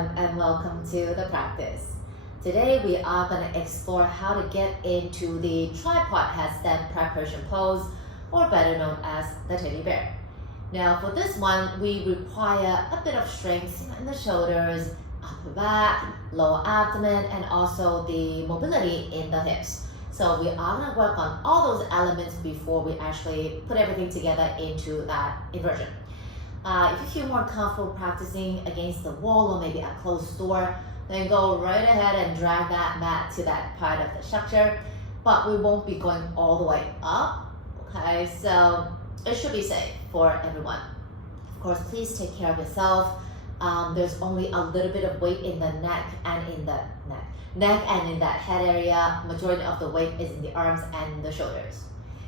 everyone, and welcome to the practice. Today we are going to explore how to get into the tripod headstand preparation pose, or better known as the teddy bear. Now for this one, we require a bit of strength in the shoulders, upper back, lower abdomen, and also the mobility in the hips. So we are going to work on all those elements before we actually put everything together into that inversion. If you feel more comfortable practicing against the wall or maybe a closed door, then go right ahead and drag that mat to that part of the structure, but we won't be going all the way up, okay? So it should be safe for everyone. Of course, please take care of yourself. There's only a little bit of weight in the neck and in the neck and in that head area. Majority of the weight is in the arms and the shoulders.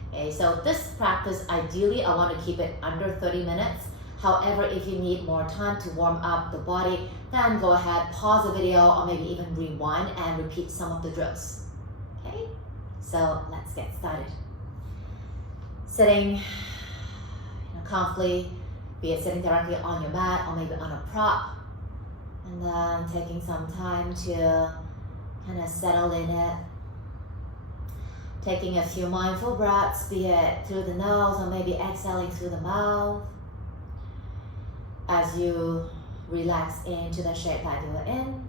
Okay, so this practice, ideally, I want to keep it under 30 minutes. However, if you need more time to warm up the body, then go ahead, pause the video, or maybe even rewind and repeat some of the drills. Okay, so let's get started. Sitting comfortably, be it sitting directly on your mat or maybe on a prop, and then taking some time to kind of settle in it. Taking a few mindful breaths, be it through the nose or maybe exhaling through the mouth, as you relax into the shape that you are in.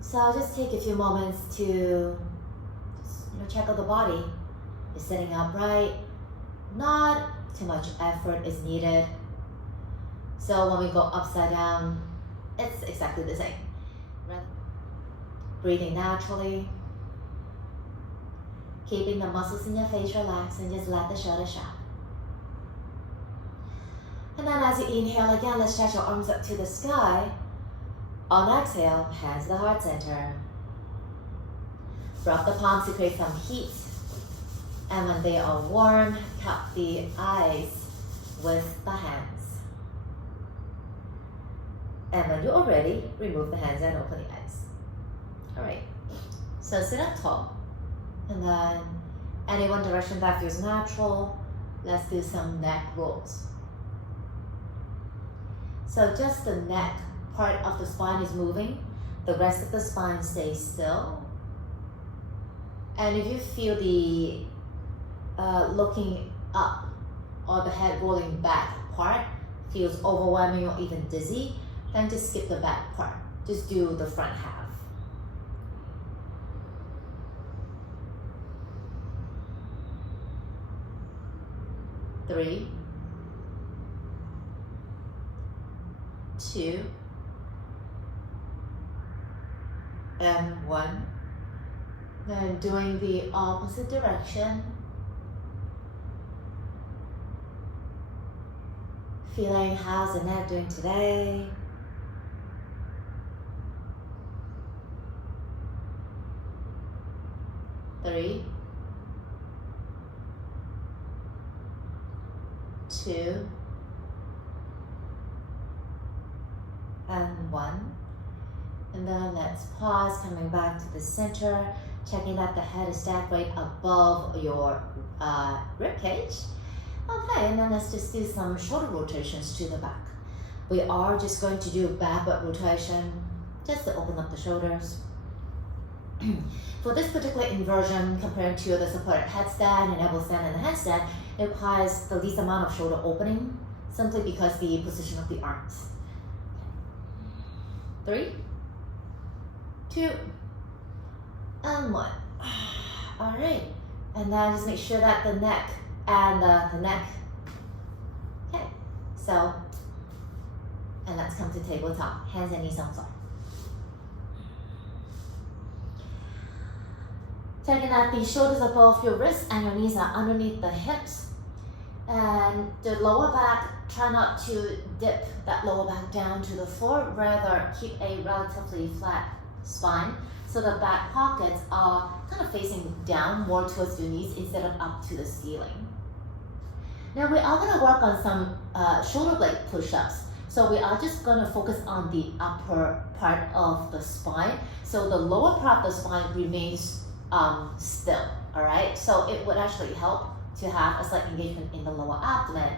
So just take a few moments to check out the body. You're sitting upright, not too much effort is needed. So when we go upside down, it's exactly the same. Breathing naturally, keeping the muscles in your face relaxed, and just let the shoulders drop. And then as you inhale again, let's stretch your arms up to the sky. On exhale, hands to the heart center. Rub the palms to create some heat. And when they are warm, cup the eyes with the hands. And when you are ready, remove the hands and open the eyes. All right, so sit up tall. And then any one direction that feels natural, let's do some neck rolls. So just the neck part of the spine is moving. The rest of the spine stays still. And if you feel the looking up or the head rolling back part feels overwhelming or even dizzy, then just skip the back part. Just do the front half. 3, 2, and 1. Then doing the opposite direction. Feeling how's the neck doing today? Three, 2, and 1. And then let's pause, coming back to the center, checking that the head is stacked right above your rib cage. Okay, and then let's just do some shoulder rotations to the back. We are just going to do backward rotation, just to open up the shoulders. For this particular inversion, compared to the supported headstand and elbow stand and the handstand, it requires the least amount of shoulder opening, simply because the position of the arms. 3, 2, and 1. All right, and then just make sure that the neck and the neck. Okay, so, and let's come to tabletop. Hands and knees on floor. Checking that the shoulders are above your wrists and your knees are underneath the hips. And the lower back, try not to dip that lower back down to the floor, rather keep a relatively flat spine so the back pockets are kind of facing down more towards your knees instead of up to the ceiling. Now we are going to work on some shoulder blade push-ups. So we are just going to focus on the upper part of the spine. So the lower part of the spine remains still, all right? So it would actually help to have a slight engagement in the lower abdomen.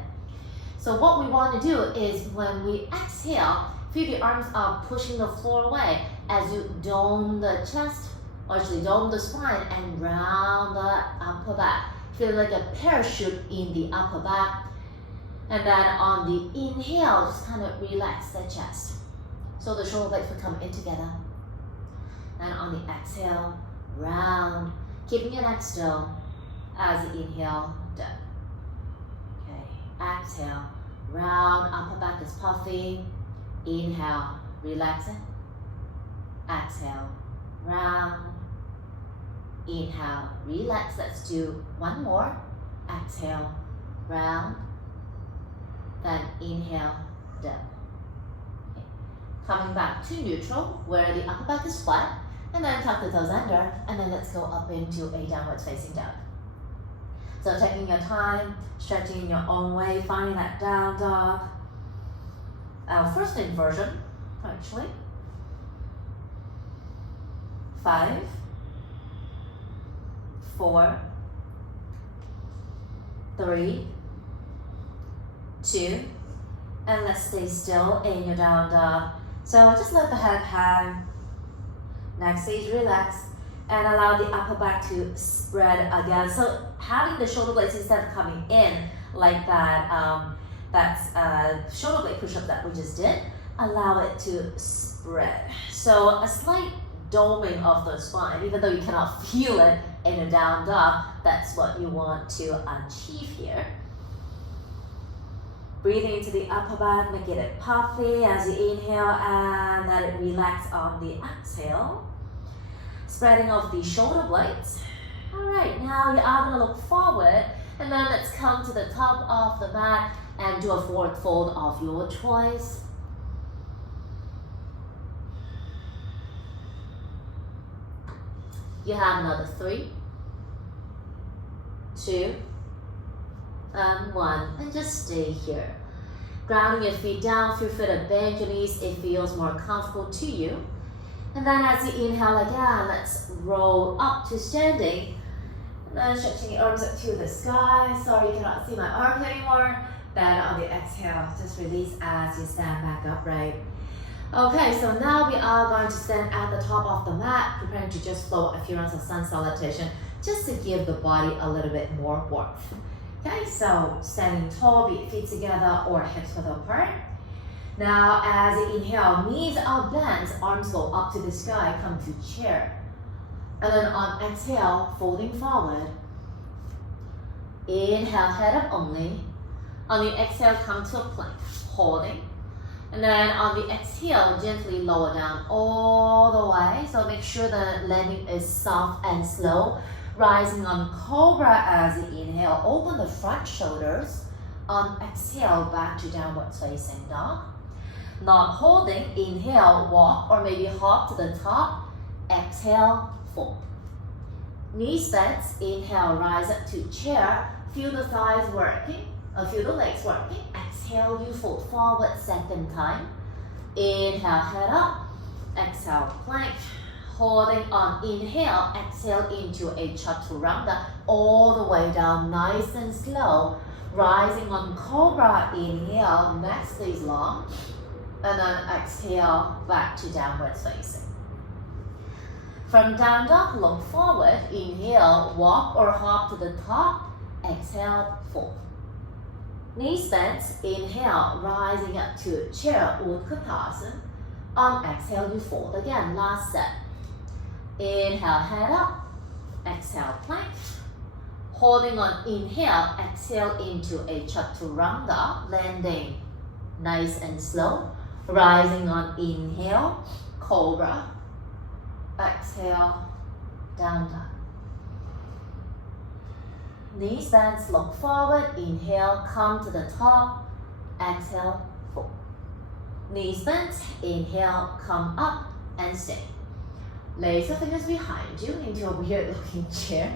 So what we want to do is when we exhale, feel the arms are pushing the floor away as you dome the chest, or actually dome the spine and round the upper back. Feel like a parachute in the upper back. And then on the inhale, just kind of relax the chest. So the shoulder blades will come in together. And on the exhale, round, keeping your neck still as you inhale, down. Okay, exhale, round, upper back is puffy. Inhale, relax it. Exhale, round. Inhale, relax. Let's do one more. Exhale, round. Then inhale, down. Okay. Coming back to neutral, where the upper back is flat. And then tuck the toes under. And then let's go up into a downward facing dog. So taking your time, stretching in your own way, finding that down dog. Our first inversion, actually. 5, 4, 3, 2, and let's stay still in your down dog. So just let the head hang. Next is relax and allow the upper back to spread again. So having the shoulder blades instead of coming in like that, shoulder blade push-up that we just did, allow it to spread. So a slight doming of the spine, even though you cannot feel it in a down dog, that's what you want to achieve here. Breathing into the upper back, make it puffy as you inhale and let it relax on the exhale. Spreading of the shoulder blades. All right, now you are gonna look forward and then let's come to the top of the mat and do a forward fold of your choice. You have another 3, 2, and 1, and just stay here. Grounding your feet down, feel free to bend your knees, it feels more comfortable to you. And then as you inhale again, let's roll up to standing. And then stretching your arms up to the sky. Sorry you cannot see my arms anymore. Then on the exhale, just release as you stand back upright. Okay, so now we are going to stand at the top of the mat, preparing to just flow a few rounds of sun salutation, just to give the body a little bit more warmth. Okay, so standing tall, be it feet together or hips width apart. Now as you inhale, knees are bent, arms go up to the sky, come to chair. And then on exhale, folding forward. Inhale, head up only. On the exhale, come to a plank, holding. And then on the exhale, gently lower down all the way. So make sure the landing is soft and slow. Rising on cobra as you inhale, open the front shoulders. On exhale, back to downward facing dog. Not holding, inhale, walk or maybe hop to the top. Exhale, fold. Knees bent, inhale, rise up to chair. Feel the thighs working, feel the legs working. Exhale, you fold forward second time. Inhale, head up. Exhale, plank. Holding on inhale, exhale into a chaturanga all the way down, nice and slow. Rising on cobra, inhale, neck stays long. And then exhale, back to downward facing. From down dog, look forward, inhale, walk or hop to the top. Exhale, fold. Knees bent, inhale, rising up to chair, Utkatasana. On exhale, you fold again, last set. Inhale, head up. Exhale, plank. Holding on inhale, exhale into a chaturanga, landing nice and slow. Rising on inhale, cobra. Exhale, down dog. Knees bent, look forward, inhale, come to the top, exhale, fold. Knees bent, inhale, come up and stay. Lace your fingers behind you into a weird looking chair.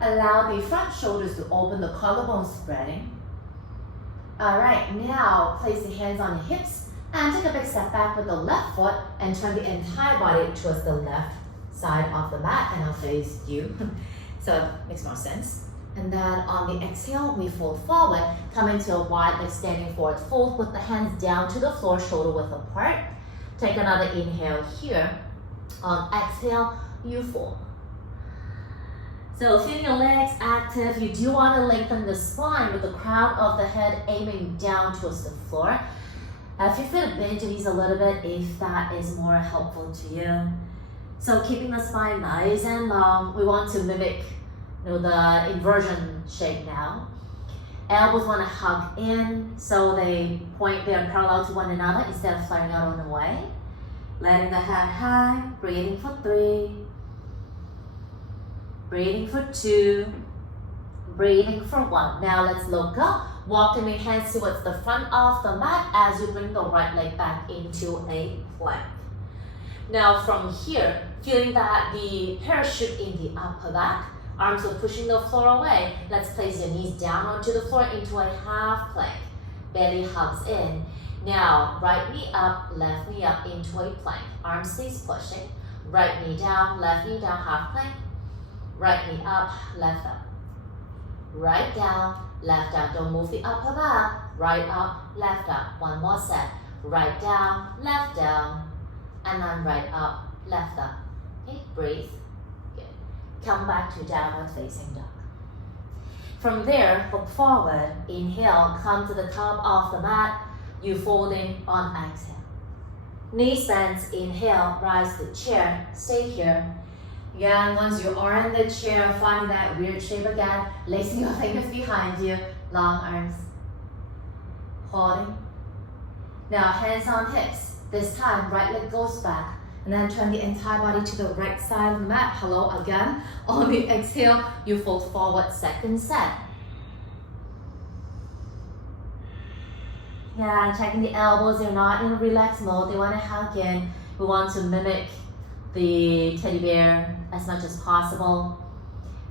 Allow the front shoulders to open, the collarbone spreading. Alright, now place the hands on your hips and take a big step back with the left foot and turn the entire body towards the left side of the mat and I'll face you. So it makes more sense. And then on the exhale, we fold forward, come into a wide leg standing forward fold with the hands down to the floor, shoulder width apart. Take another inhale here. On exhale, you fold. So feeling your legs active, you do want to lengthen the spine with the crown of the head aiming down towards the floor. If you feel to bend your knees a little bit, if that is more helpful to you. So keeping the spine nice and long, we want to mimic the inversion shape now. Elbows want to hug in so they point there parallel to one another instead of flying out on the way. Letting the head hang, breathing for 3, breathing for 2, breathing for 1. Now let's look up, walking your hands towards the front of the mat as you bring the right leg back into a plank. Now from here, feeling that the parachute in the upper back, arms are pushing the floor away. Let's place your knees down onto the floor into a half plank. Belly hugs in. Now, right knee up, left knee up into a plank. Arm stays pushing. Right knee down, left knee down, half plank. Right knee up, left up. Right down, left down. Don't move the upper back. Right up, left up. One more set. Right down, and then right up, left up. Okay, breathe. Come back to downward facing dog. From there, look forward, inhale, come to the top of the mat, you folding on exhale. Knees bends, inhale, rise to the chair, stay here. Again, once you are in the chair, finding that weird shape again, lacing your fingers behind you, long arms. Holding. Now hands on hips. This time, right leg goes back. And then turn the entire body to the right side of the mat. Hello again. On the exhale, you fold forward, second set. Yeah, checking the elbows. They're not in a relaxed mode. They want to hug in. We want to mimic the teddy bear as much as possible.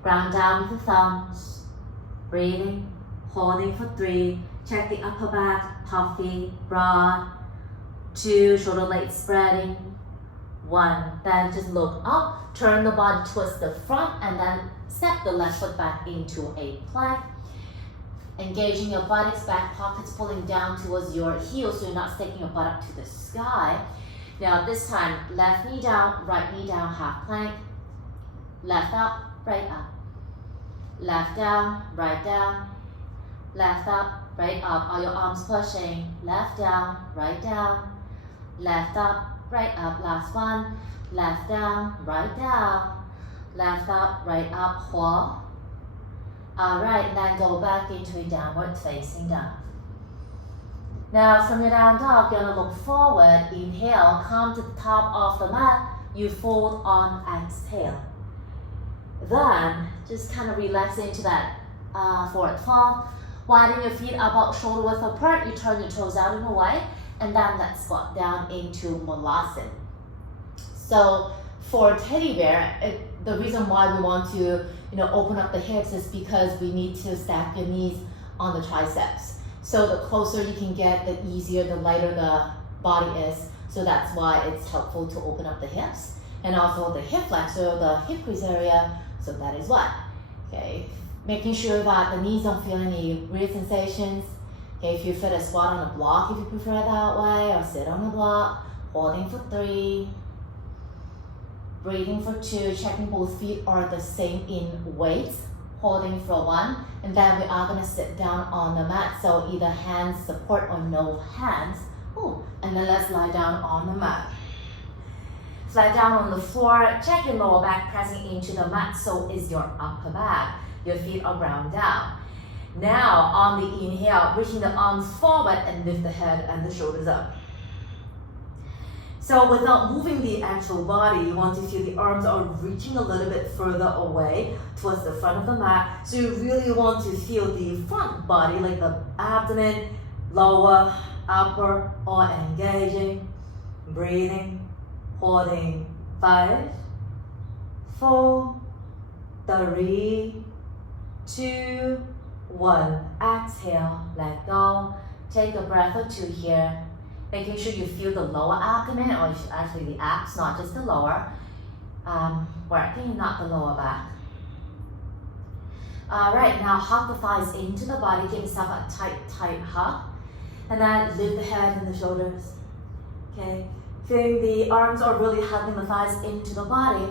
Ground down with the thumbs. Breathing, holding for 3. Check the upper back, puffy, broad. 2, shoulder blades spreading. 1, then just look up, turn the body towards the front, and then step the left foot back into a plank. Engaging your buttocks, back pockets pulling down towards your heels so you're not sticking your butt up to the sky. Now this time, left knee down, right knee down, half plank. Left up, right up. Left down, right down. Left up, right up. Are your arms pushing? Left down, right down. Left up, right up, last one. Left down, right down. Left up, right up, hold. Alright, then go back into a downward facing dog. Now from your down dog, you're gonna look forward, inhale, come to the top of the mat, you fold on exhale. Then, just kind of relax into that forward fold. Widen your feet about shoulder width apart, you turn your toes out and away. And then let's squat down into Molassin. So for teddy bear, the reason why we want to open up the hips is because we need to stack your knees on the triceps. So the closer you can get, the easier, the lighter the body is. So that's why it's helpful to open up the hips. And also the hip flexor, the hip crease area, so that is what. Okay, making sure that the knees don't feel any weird sensations. Okay, if you fit a squat on a block, if you prefer it that way, or sit on a block, holding for 3, breathing for 2, checking both feet are the same in weight, holding for 1, and then we are gonna sit down on the mat, so either hands support or no hands. Ooh, and then let's lie down on the mat. Lie down on the floor, check your lower back pressing into the mat, so is your upper back. Your feet are ground down. Now, on the inhale, reaching the arms forward and lift the head and the shoulders up. So without moving the actual body, you want to feel the arms are reaching a little bit further away towards the front of the mat. So you really want to feel the front body, like the abdomen, lower, upper, all engaging. Breathing, holding. 5, 4, 3, 2, 1. Exhale, let go. Take a breath or 2 here. Making sure you feel the lower abdomen, or actually the abs, not just the lower. Working, not the lower back. Alright, now hug the thighs into the body, give yourself a tight hug. And then lift the head and the shoulders. Okay, feeling the arms are really hugging the thighs into the body.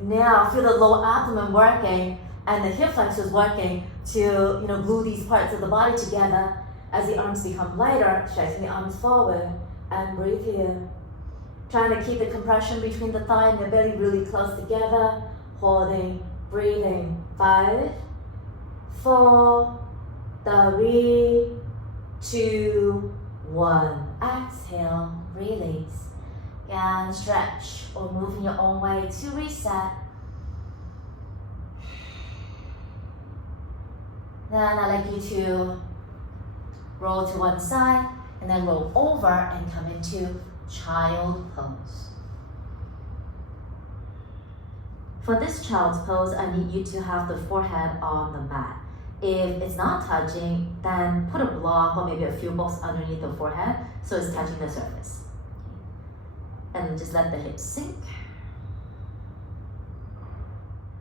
Now feel the lower abdomen working and the hip flexors working to glue these parts of the body together. As the arms become lighter, stretching the arms forward and breathe here. Trying to keep the compression between the thigh and the belly really close together. Holding, breathing. 5, 4, 3, 2, 1. Exhale, release. And stretch or move in your own way to reset. Then I'd like you to roll to one side and then roll over and come into child pose. For this child's pose, I need you to have the forehead on the mat. If it's not touching, then put a block or maybe a few blocks underneath the forehead so it's touching the surface. And just let the hips sink.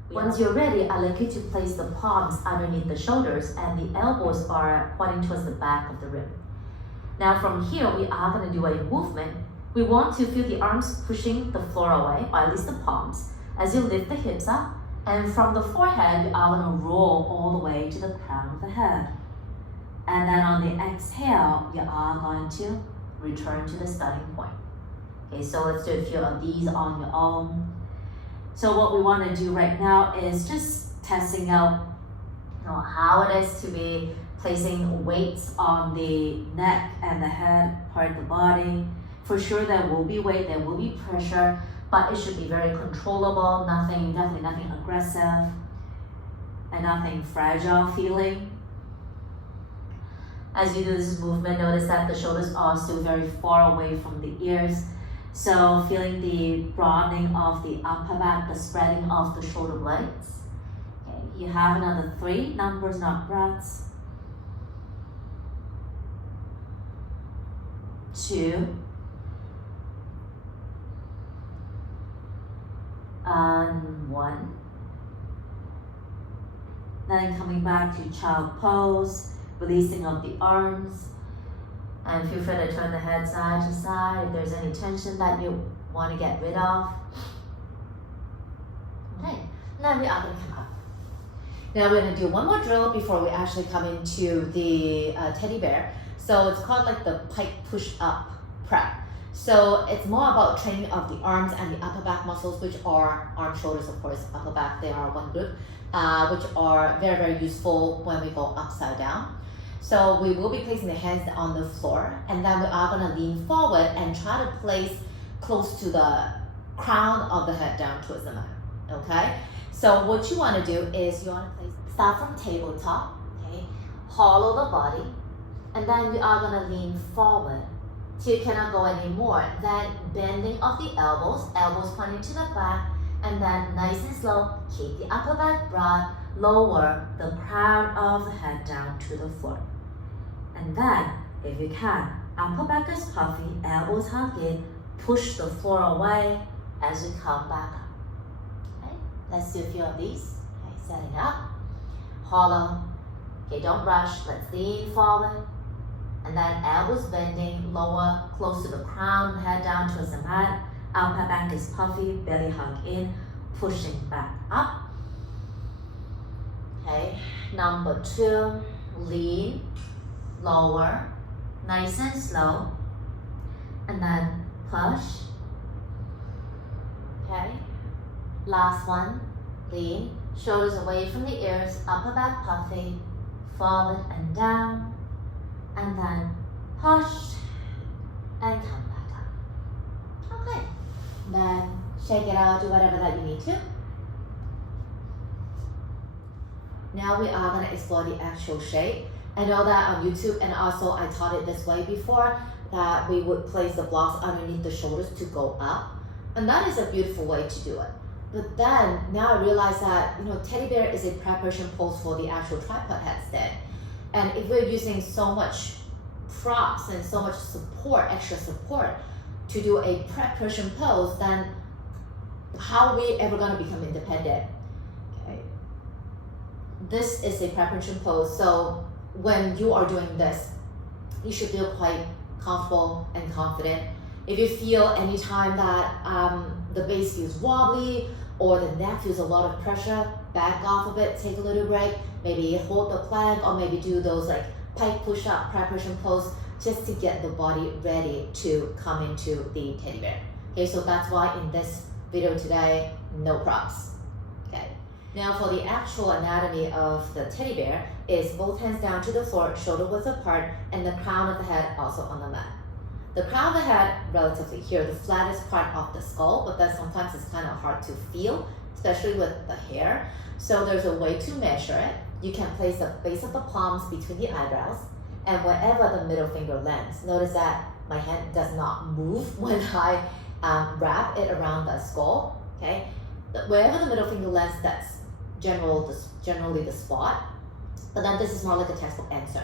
Once you're ready, I'd like you to place the palms underneath the shoulders and the elbows are pointing towards the back of the rib. Now from here, we are going to do a movement. We want to feel the arms pushing the floor away, or at least the palms, as you lift the hips up. And from the forehead, you are going to roll all the way to the crown of the head. And then on the exhale, you are going to return to the starting point. Okay, so let's do a few of these on your own. So what we want to do right now is just testing out how it is to be placing weights on the neck and the head part of the body. For sure there will be weight, there will be pressure, but it should be very controllable, definitely nothing aggressive, and nothing fragile feeling. As you do this movement, notice that the shoulders are still very far away from the ears. So feeling the broadening of the upper back, the spreading of the shoulder blades. Okay, you have another 3 numbers, not breaths. 2. And 1. Then coming back to child pose, releasing of the arms. And feel free to turn the head side to side if there's any tension that you want to get rid of. Okay, now we are going to come up. Now we're going to do one more drill before we actually come into the teddy bear. So it's called like the pike push up prep. So it's more about training of the arms and the upper back muscles, which are arm, shoulders, of course, upper back, they are one group, which are very, very useful when we go upside down. So we will be placing the hands on the floor, and then we are going to lean forward and try to place close to the crown of the head down towards the mat, okay? So what you want to do is you want to place, start from tabletop, okay? Hollow the body, and then we are going to lean forward till you cannot go anymore. Then bending of the elbows, elbows pointing to the back, and then nice and slow, keep the upper back broad, lower the crown of the head down to the floor. And then, if you can, upper back is puffy, elbows hug in, push the floor away as you come back up. Okay, let's do a few of these. Okay, setting up, hollow. Okay, don't rush, let's lean forward. And then elbows bending, lower, close to the crown, head down towards the mat. Upper back is puffy, belly hug in, pushing back up. Okay, number 2, lean, lower, nice and slow, and then push. Okay, last one, lean, shoulders away from the ears, upper back puffy, forward and down, and then push, and come back up. Okay, then shake it out, do whatever that you need to. Now we are going to explore the actual shape. I know that on YouTube, and also I taught it this way before, that we would place the blocks underneath the shoulders to go up. And that is a beautiful way to do it. But then, now I realize that, teddy bear is a preparation pose for the actual tripod headstand. And if we're using so much props and so much support, extra support, to do a preparation pose, then how are we ever going to become independent? Okay. this is a preparation pose. So when you are doing this, you should feel quite comfortable and confident. If you feel anytime that the base feels wobbly or the neck feels a lot of pressure, back off a bit, take a little break, maybe hold the plank or maybe do those like pike push-up preparation pose just to get the body ready to come into the teddy bear. Okay, so that's why in this video today, no props. Okay. Now for the actual anatomy of the teddy bear is both hands down to the floor, shoulder width apart, and the crown of the head also on the mat. The crown of the head, relatively here, the flattest part of the skull, but that sometimes is kind of hard to feel, especially with the hair. So there's a way to measure it. You can place the base of the palms between the eyebrows and wherever the middle finger lands. Notice that my hand does not move when I wrap it around the skull, okay? Wherever the middle finger lands, that's generally the spot. But then this is more like a textbook answer.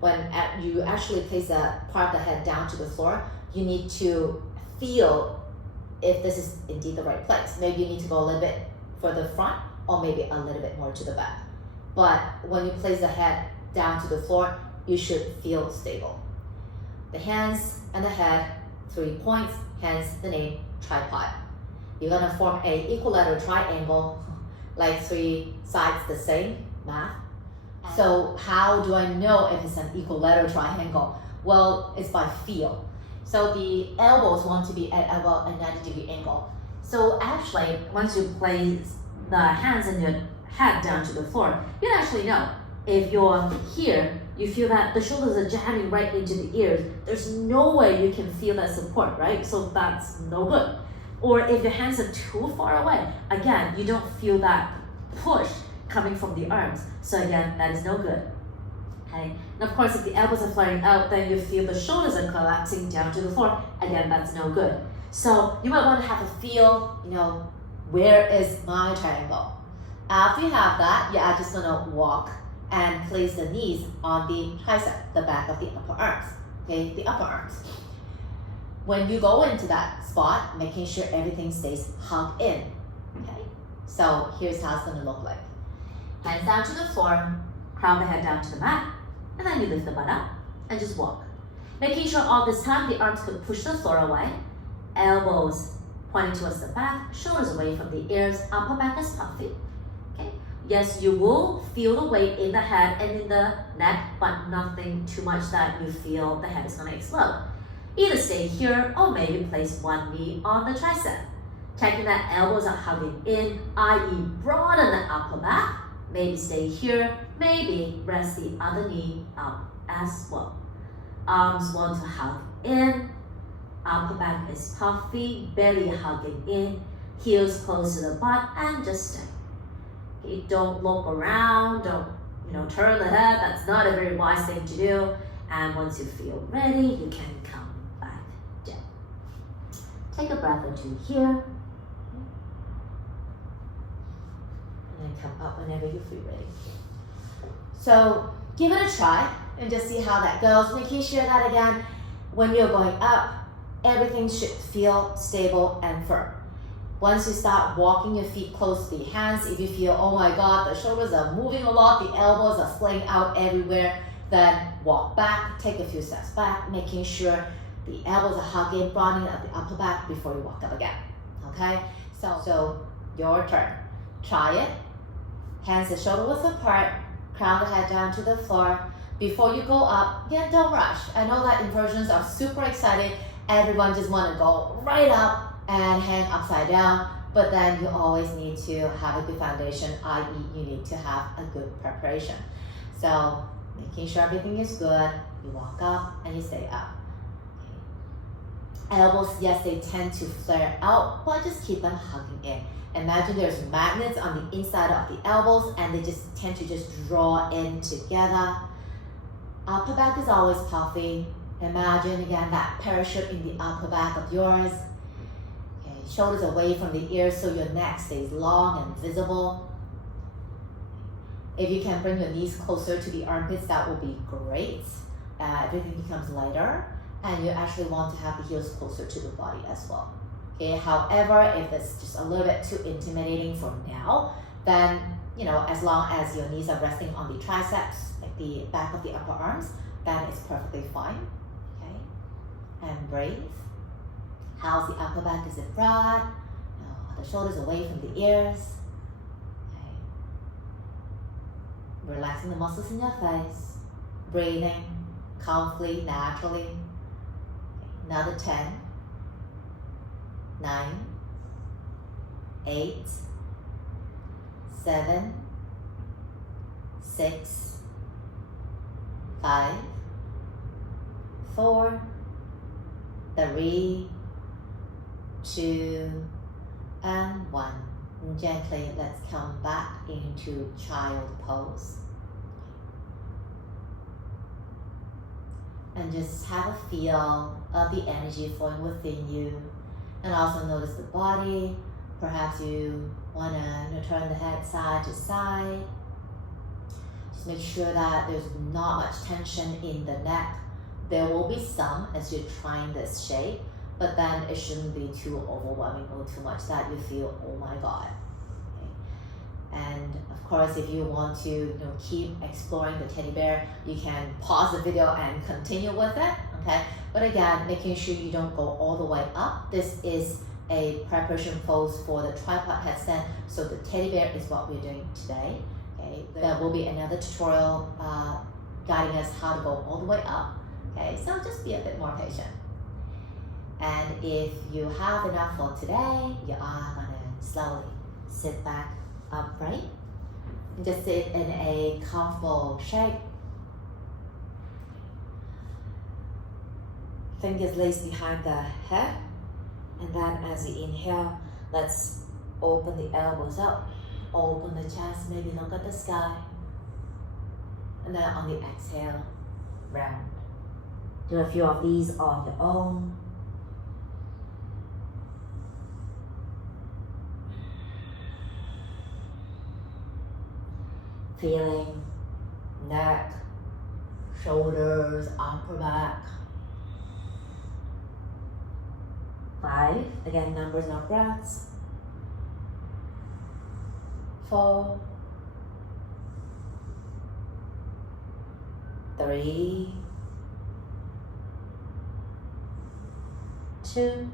When you actually place a part of the head down to the floor, you need to feel if this is indeed the right place. Maybe you need to go a little bit further front or maybe a little bit more to the back. But when you place the head down to the floor, you should feel stable. The hands and the head, 3 points, hence the name tripod. You're gonna form a equilateral triangle, like 3 sides the same, math. So how do I know if it's an equilateral triangle? Well, it's by feel. So the elbows want to be at about a 90-degree angle. So actually, once you place the hands and your head down to the floor, you actually know if you're here, you feel that the shoulders are jamming right into the ears. There's no way you can feel that support, right? So that's no good. Or if your hands are too far away, again, you don't feel that push coming from the arms. So again, that is no good. Okay. And of course, if the elbows are flaring out, then you feel the shoulders are collapsing down to the floor. Again, that's no good. So you might want to have a feel, where is my triangle? After you have that, you are just gonna walk and place the knees on the tricep, the back of the upper arms. Okay, the upper arms. When you go into that spot, making sure everything stays hugged in. Okay, so here's how it's gonna look like. Hands down to the floor, crown the head down to the mat, and then you lift the butt up and just walk. Making sure all this time the arms could push the floor away, elbows pointing towards the back, shoulders away from the ears, upper back is puffy. Okay. Yes, you will feel the weight in the head and in the neck, but nothing too much that you feel the head is gonna explode. Either stay here or maybe place one knee on the tricep. Checking that elbows are hugging in, i.e. broaden the upper back. Maybe stay here, maybe rest the other knee up as well. Arms want to hug in, upper back is puffy, belly hugging in, heels close to the butt, and just stay. Okay, don't look around, don't turn the head, that's not a very wise thing to do. And once you feel ready, you can come back down. Take a breath or two here. And then come up whenever you feel ready. So give it a try and just see how that goes. Making sure that again, when you're going up, everything should feel stable and firm. Once you start walking your feet close to the hands, if you feel, oh my God, the shoulders are moving a lot, the elbows are splaying out everywhere, then walk back, take a few steps back, making sure the elbows are hugging, broadening up the upper back before you walk up again. Okay? So your turn. Try it. Hands and shoulder width apart, crown the head down to the floor. Before you go up, again, don't rush. I know that inversions are super exciting. Everyone just want to go right up and hang upside down, but then you always need to have a good foundation, i.e. you need to have a good preparation. So making sure everything is good, you walk up and you stay up. Okay. Elbows, yes, they tend to flare out, but just keep them hugging in. Imagine there's magnets on the inside of the elbows and they just tend to just draw in together. Upper back is always puffy. Imagine again that parachute in the upper back of yours. Okay, shoulders away from the ears so your neck stays long and visible. If you can bring your knees closer to the armpits, that will be great. Everything becomes lighter and you actually want to have the heels closer to the body as well. Okay, however, if it's just a little bit too intimidating for now, then as long as your knees are resting on the triceps, like the back of the upper arms, that is perfectly fine. Okay, and breathe. How's the upper back? Is it broad? No, the shoulders away from the ears. Okay, relaxing the muscles in your face. Breathing comfortably, naturally. Okay. Another 10, 9, 8, 7, 6, 5, 4, 3, 2, and 1. And gently, let's come back into child pose. And just have a feel of the energy flowing within you. And also notice the body. Perhaps you want to turn the head side to side. Just make sure that there's not much tension in the neck. There will be some as you're trying this shape, but then it shouldn't be too overwhelming or too much that you feel, oh my God. Okay. And of course, if you want to keep exploring the teddy bear, you can pause the video and continue with it. Okay. But again, making sure you don't go all the way up. This is a preparation pose for the tripod headstand. So the teddy bear is what we're doing today. Okay. There will be another tutorial guiding us how to go all the way up. Okay. So just be a bit more patient. And if you have enough for today, you are gonna slowly sit back upright and just sit in a comfortable shape. Fingers lace behind the head, and then as you inhale, let's open the elbows up, open the chest, maybe look at the sky, and then on the exhale, round. Do a few of these on your own. Feeling neck, shoulders, upper back. 5, again, numbers, not breaths. 4, 3, 2,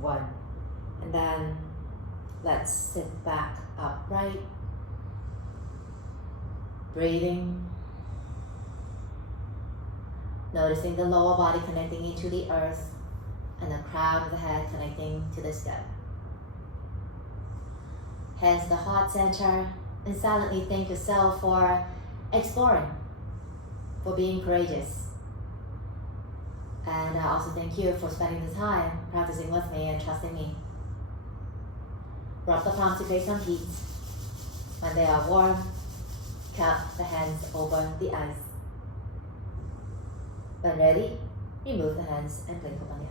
1. And then let's sit back upright. Breathing. Noticing the lower body connecting into the earth and the crown of the head connecting to the sky. Hands to the heart center, and silently thank yourself for exploring, for being courageous. And I also thank you for spending the time practicing with me and trusting me. Rock the palms to face some heat. When they are warm, cup the hands over the eyes. When ready, remove the hands and blink open the eyes.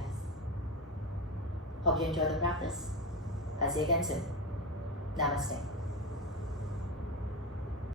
Hope you enjoyed the practice. I'll see you again soon. Namaste.